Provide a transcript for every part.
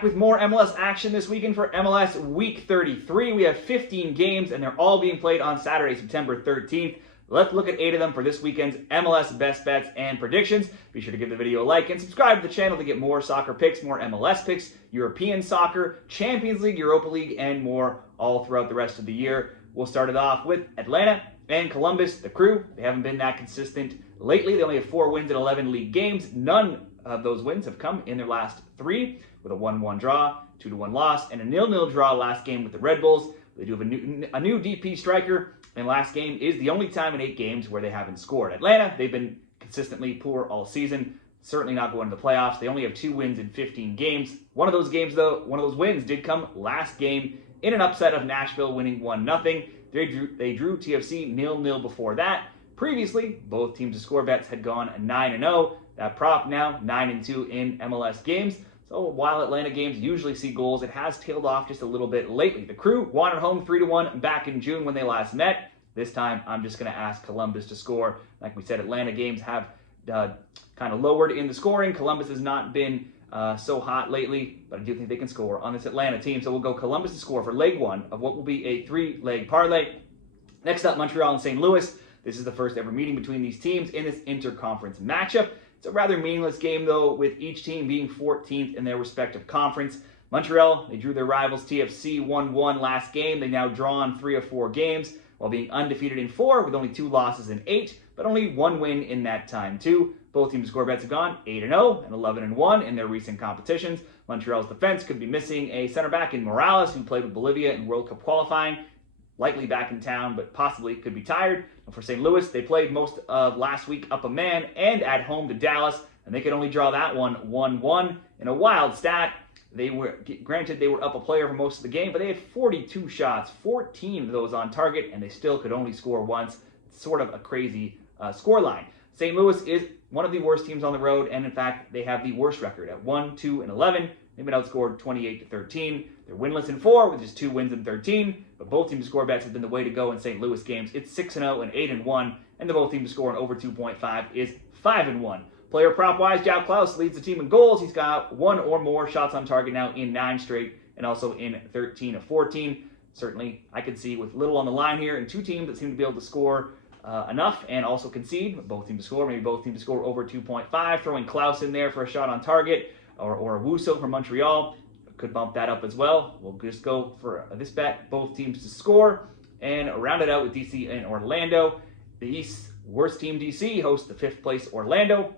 back with more MLS action this weekend for MLS Week 33. We have 15 games, and they're all being played on Saturday, September 13th. Let's look at 8 of them for this weekend's MLS best bets and predictions. Be sure to give the video a like and subscribe to the channel to get more soccer picks, more MLS picks, European soccer, Champions League, Europa League, and more all throughout the rest of the year. We'll start it off with Atlanta and Columbus, the Crew. They haven't been that consistent lately. They only have 4 wins in 11 league games. None of those wins have come in their last 3, with a 1-1 draw, 2-1 loss, and a 0-0 draw last game with the Red Bulls. They do have a new DP striker, and last game is the only time in 8 games where they haven't scored. Atlanta, they've been consistently poor all season, certainly not going to the playoffs. They only have 2 wins in 15 games. One of those wins did come last game in an upset of Nashville, winning 1-0. They drew TFC 0-0 before that. Previously, both teams to score bets had gone 9-0. That prop now 9-2 in MLS games. So while Atlanta games usually see goals, it has tailed off just a little bit lately. The Crew won at home 3-1 back in June when they last met. This time, I'm just going to ask Columbus to score. Like we said, Atlanta games have kind of lowered in the scoring. Columbus has not been so hot lately, but I do think they can score on this Atlanta team. So we'll go Columbus to score for leg 1 of what will be a 3-leg parlay. Next up, Montreal and St. Louis. This is the first ever meeting between these teams in this interconference matchup. It's a rather meaningless game, though, with each team being 14th in their respective conference. Montreal, they drew their rivals TFC 1-1 last game. They now draw on 3 of 4 games, while being undefeated in 4 with only 2 losses in 8, but only 1 win in that time, too. Both teams' score bets have gone 8-0 and 11-1 in their recent competitions. Montreal's defense could be missing a center back in Morales, who played with Bolivia in World Cup qualifying. Likely back in town, but possibly could be tired. And for St. Louis, they played most of last week up a man and at home to Dallas, and they could only draw that one 1-1. In a wild stat, they were up a player for most of the game, but they had 42 shots, 14 of those on target, and they still could only score once. It's sort of a crazy scoreline. St. Louis is one of the worst teams on the road, and in fact, they have the worst record at 1-2-11. They've been outscored 28-13. They're winless in 4 with just 2 wins in 13. But both teams to score bets have been the way to go in St. Louis games. It's 6-0 and 8-1, and the both teams to score an over 2.5 is 5-1. Player prop-wise, João Klaus leads the team in goals. He's got 1 or more shots on target now in 9 straight, and also in 13 of 14. Certainly, I could see with little on the line here, and 2 teams that seem to be able to score enough and also concede. Both teams to score, maybe both teams to score over 2.5. Throwing Klaus in there for a shot on target, or a Wuso from Montreal could bump that up as well. We'll just go for this bet, both teams to score, and round it out with DC and Orlando. The East's worst team, DC, hosts the 5th place Orlando.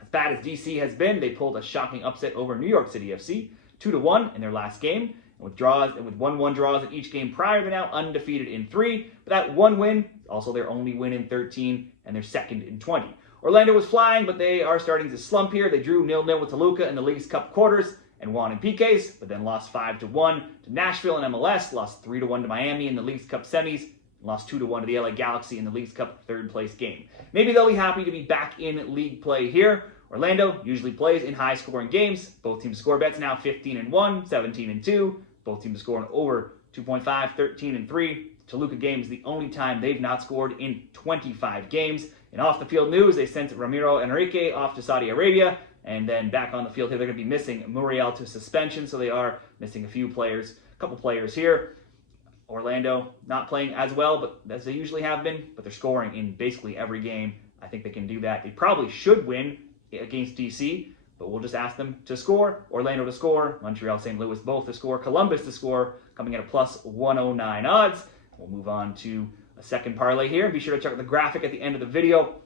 As bad as DC has been, they pulled a shocking upset over New York City FC, 2-1 in their last game. And with 1-1 draws in each game prior, they're now undefeated in 3. But that 1 win, also their only win in 13, and their 2nd in 20. Orlando was flying, but they are starting to slump here. They drew 0-0 with Toluca in the League's Cup quarters and won in PKs, but then lost 5-1 to Nashville in MLS, lost 3-1 to Miami in the League's Cup semis, and lost 2-1 to the LA Galaxy in the League's Cup 3rd place game. Maybe they'll be happy to be back in league play here. Orlando usually plays in high-scoring games. Both teams score bets now 15-1, 17-2. Both teams scoring over 2.5, 13-3. Toluca game is the only time they've not scored in 25 games. In off-the-field news, they sent Ramiro Enrique off to Saudi Arabia, and then back on the field here, they're going to be missing Muriel to suspension, so they are missing a couple players here. Orlando not playing as well, but as they usually have been, but they're scoring in basically every game. I think they can do that. They probably should win against DC, but we'll just ask them to score. Orlando to score, Montreal, St. Louis both to score, Columbus to score, coming at a plus 109 odds. We'll move on to a second parlay here. Be sure to check out the graphic at the end of the video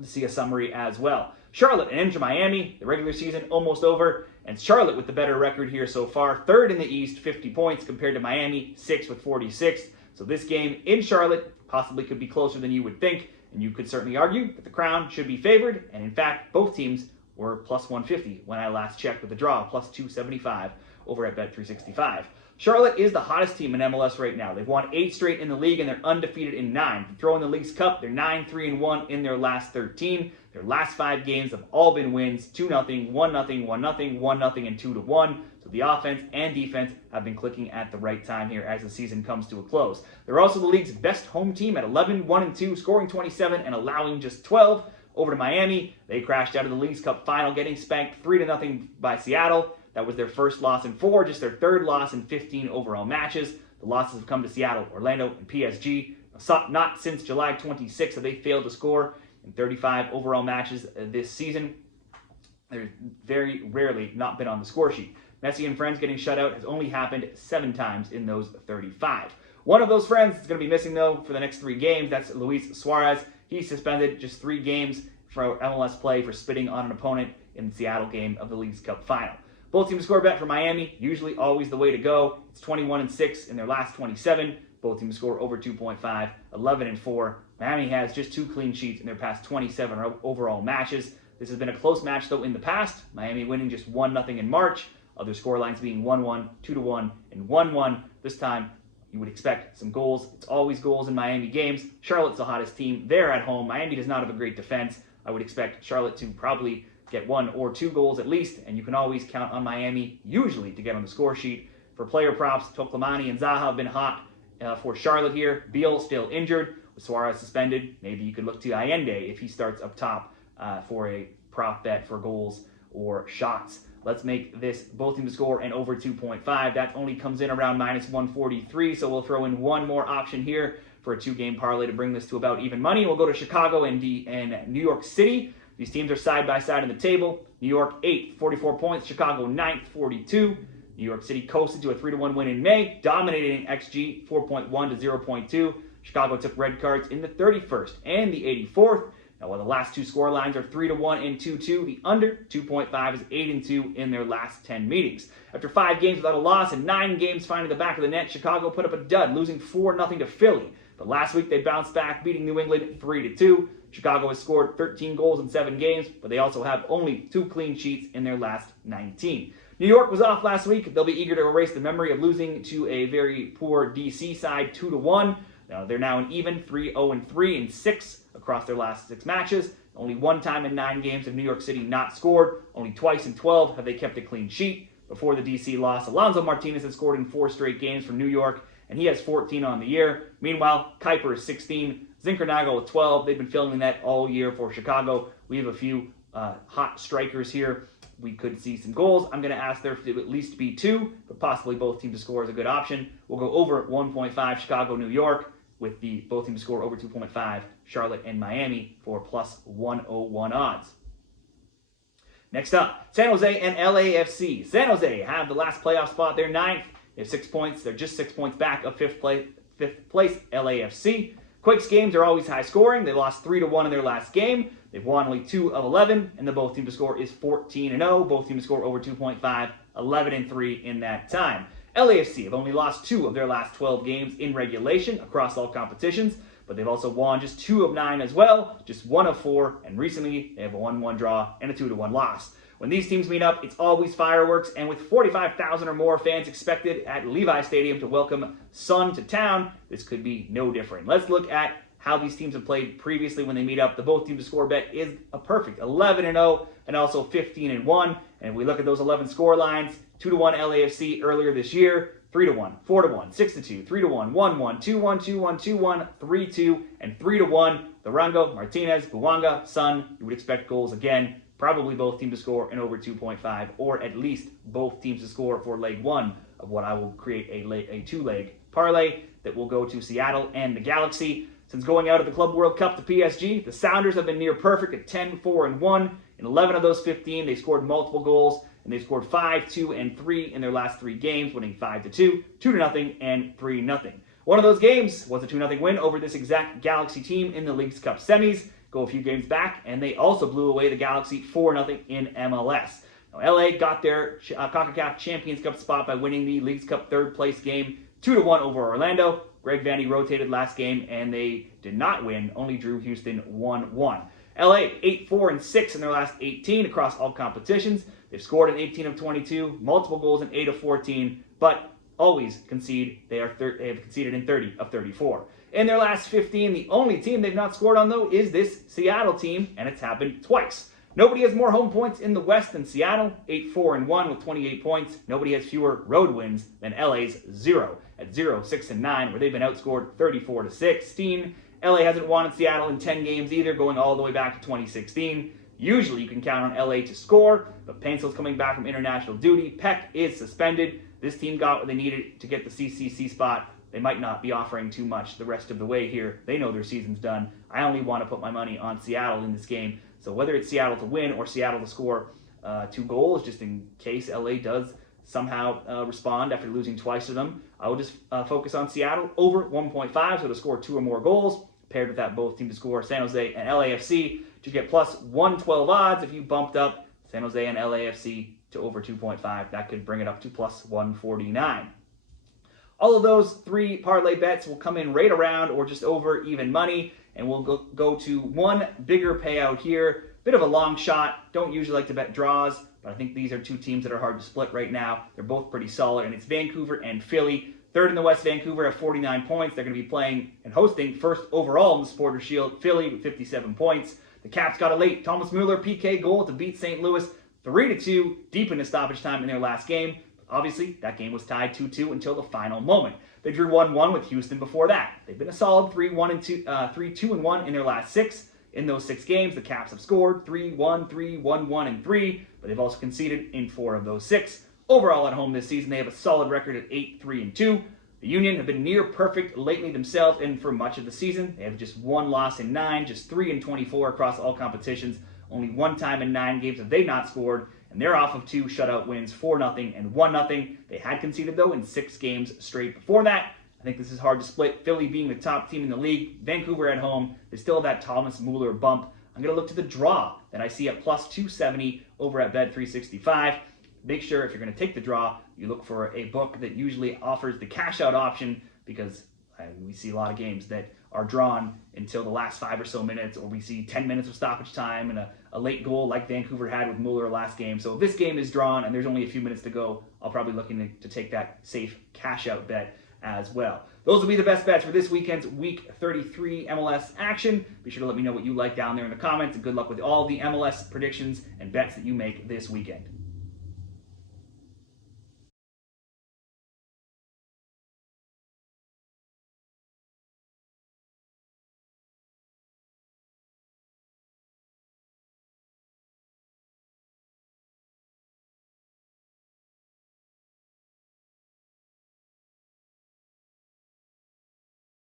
to see a summary as well. Charlotte and Inter Miami, the regular season almost over, and Charlotte with the better record here so far, 3rd in the East, 50 points compared to Miami, 6 with 46. So this game in Charlotte possibly could be closer than you would think, and you could certainly argue that the Crown should be favored, and in fact, both teams were plus 150 when I last checked with the draw, plus 275 over at Bet365. Charlotte is the hottest team in MLS right now. They've won 8 straight in the league, and they're undefeated in 9. If you throw in the League's Cup, they're 9-3-1 in their last 13. Their last 5 games have all been wins, 2-0, 1-0, 1-0, 1-0, and 2-1. So the offense and defense have been clicking at the right time here as the season comes to a close. They're also the league's best home team at 11-1-2, scoring 27 and allowing just 12. Over to Miami, they crashed out of the League's Cup final, getting spanked 3-0 by Seattle. That was their first loss in 4, just their third loss in 15 overall matches. The losses have come to Seattle, Orlando, and PSG. Not since July 26th have they failed to score in 35 overall matches this season. They've very rarely not been on the score sheet. Messi and friends getting shut out has only happened 7 times in those 35. One of those friends is going to be missing, though, for the next 3 games. That's Luis Suarez. He's suspended just 3 games for MLS play for spitting on an opponent in the Seattle game of the Leagues Cup final. Both teams score bet for Miami, usually always the way to go. It's 21-6 in their last 27. Both teams score over 2.5, 11-4. Miami has just 2 clean sheets in their past 27 overall matches. This has been a close match, though, in the past. Miami winning just 1-0 in March. Other scorelines being 1-1, 2-1, and 1-1. This time, you would expect some goals. It's always goals in Miami games. Charlotte's the hottest team. They're at home. Miami does not have a great defense. I would expect Charlotte to probably get 1 or 2 goals at least, and you can always count on Miami, usually, to get on the score sheet. For player props, Toklamani and Zaha have been hot for Charlotte here. Beal still injured, with Suarez suspended. Maybe you could look to Allende if he starts up top for a prop bet for goals or shots. Let's make this both teams to score and over 2.5. That only comes in around -143, so we'll throw in one more option here for a 2-game parlay to bring this to about even money. We'll go to Chicago and New York City. These teams are side by side on the table. New York 8th, 44 points. Chicago 9th, 42. New York City coasted to a 3-1 win in May, dominating XG 4.1 to 0.2. Chicago took red cards in the 31st and the 84th. Now, while the last 2 score lines are 3-1 and 2-2, the under 2.5 is 8-2 in their last 10 meetings. After 5 games without a loss and 9 games finding the back of the net, Chicago put up a dud, losing 4-0 to Philly. But last week they bounced back, beating New England 3-2. Chicago has scored 13 goals in 7 games, but they also have only 2 clean sheets in their last 19. New York was off last week. They'll be eager to erase the memory of losing to a very poor DC side 2-1. They're now an even 3-0-3 and 6 across their last 6 matches. Only 1 time in 9 games have New York City not scored. Only twice in 12 have they kept a clean sheet. Before the DC loss, Alonso Martinez has scored in 4 straight games from New York, and he has 14 on the year. Meanwhile, Kuiper is 16, Zinchenko with 12. They've been filling the net all year for Chicago. We have a few hot strikers here. We could see some goals. I'm going to ask there to at least be 2, but possibly both teams to score is a good option. We'll go over 1.5 Chicago, New York, with the both teams to score over 2.5 Charlotte and Miami for plus 101 odds. Next up, San Jose and LAFC. San Jose have the last playoff spot. They're 9th. They have 6 points. They're just 6 points back of 5th place LAFC. Quakes games are always high scoring. They lost 3-1 in their last game. They've won only 2 of 11, and the both team to score is 14-0. Both teams to score over 2.5, 11-3 in that time. LAFC have only lost 2 of their last 12 games in regulation across all competitions, but they've also won just 2 of 9 as well, just 1 of 4, and recently they have a 1-1 draw and a 2-1 loss. When these teams meet up, it's always fireworks, and with 45,000 or more fans expected at Levi Stadium to welcome Sun to town, this could be no different. Let's look at how these teams have played previously when they meet up. The both teams to score bet is a perfect 11-0 and also 15-1. And if we look at those 11 score lines, 2-1 LAFC earlier this year, 3-1, 4-1, 6-2, 3-1, 1-1, 2-1, 2-1, 2-1, 3-2, and 3-1. Durango, Martinez, Buwanga, Sun. You would expect goals again. Probably both teams to score and over 2.5, or at least both teams to score for leg 1 of what I will create a 2-leg parlay that will go to Seattle and the Galaxy. Since going out of the Club World Cup to PSG, the Sounders have been near perfect at 10-4-1. In 11 of those 15, they scored multiple goals, and they've scored 5, 2, and 3 in their last 3 games, winning 5-2, 2-0, and 3-0. One of those games was a 2-0 win over this exact Galaxy team in the Leagues Cup semis. Go a few games back, and they also blew away the Galaxy 4-0 in MLS. Now, LA got their CONCACAF Champions Cup spot by winning the Leagues Cup third-place game 2-1 over Orlando. Greg Vandy rotated last game, and they did not win, only drew Houston 1-1. LA 8-4-6 in their last 18 across all competitions. They've scored in 18 of 22, multiple goals in 8 of 14, but always concede. They have conceded in 30 of 34. In their last 15, the only team they've not scored on, though, is this Seattle team, and it's happened twice. Nobody has more home points in the West than Seattle, 8-4-1 with 28 points. Nobody has fewer road wins than LA's 0 at 0-6-9, where they've been outscored 34-16. LA hasn't won in Seattle in 10 games either, going all the way back to 2016. Usually you can count on LA to score, but Pencil's coming back from international duty. Peck is suspended. This team got what they needed to get the CCC spot. They might not be offering too much the rest of the way here. They know their season's done. I only want to put my money on Seattle in this game. So whether it's Seattle to win or Seattle to score 2 goals, just in case LA does somehow respond after losing twice to them, I will just focus on Seattle over 1.5, so to score 2 or more goals. Paired with that, both teams to score, San Jose and LAFC, to get plus 112 odds. If you bumped up San Jose and LAFC to over 2.5, that could bring it up to plus 149. All of those 3 parlay bets will come in right around or just over even money, and we'll go to one bigger payout here. Bit of a long shot. Don't usually like to bet draws, but I think these are 2 teams that are hard to split right now. They're both pretty solid, and it's Vancouver and Philly. Third in the West, Vancouver have 49 points. They're going to be playing and hosting first overall in the Supporters' Shield. Philly with 57 points. The Caps got a late Thomas Mueller PK goal to beat St. Louis 3-2 deep into stoppage time in their last game. Obviously, that game was tied 2-2 until the final moment. They drew 1-1 with Houston before that. They've been a solid 3-2-1 in their last 6. In those 6 games, the Caps have scored 3-1, 3-1-1, and 3, but they've also conceded in 4 of those 6. Overall at home this season, they have a solid record at 8-3-2. The Union have been near perfect lately themselves, and for much of the season, they have just 1 loss in 9, just 3-24 across all competitions. Only 1 time in 9 games have they not scored, and they're off of 2 shutout wins, 4-0 and 1-0. They had conceded, though, in 6 games straight before that. I think this is hard to split. Philly being the top team in the league, Vancouver at home, they still have that Thomas Mueller bump. I'm going to look to the draw that I see at plus 270 over at Bet365. Make sure if you're going to take the draw, you look for a book that usually offers the cash out option, because we see a lot of games that are drawn until the last 5 or so minutes, or we see 10 minutes of stoppage time and a late goal like Vancouver had with Mueller last game. So if this game is drawn and there's only a few minutes to go, I'll probably looking to take that safe cash out bet as well. Those will be the best bets for this weekend's Week 33 MLS action. Be sure to let me know what you like down there in the comments, and good luck with all the MLS predictions and bets that you make this weekend.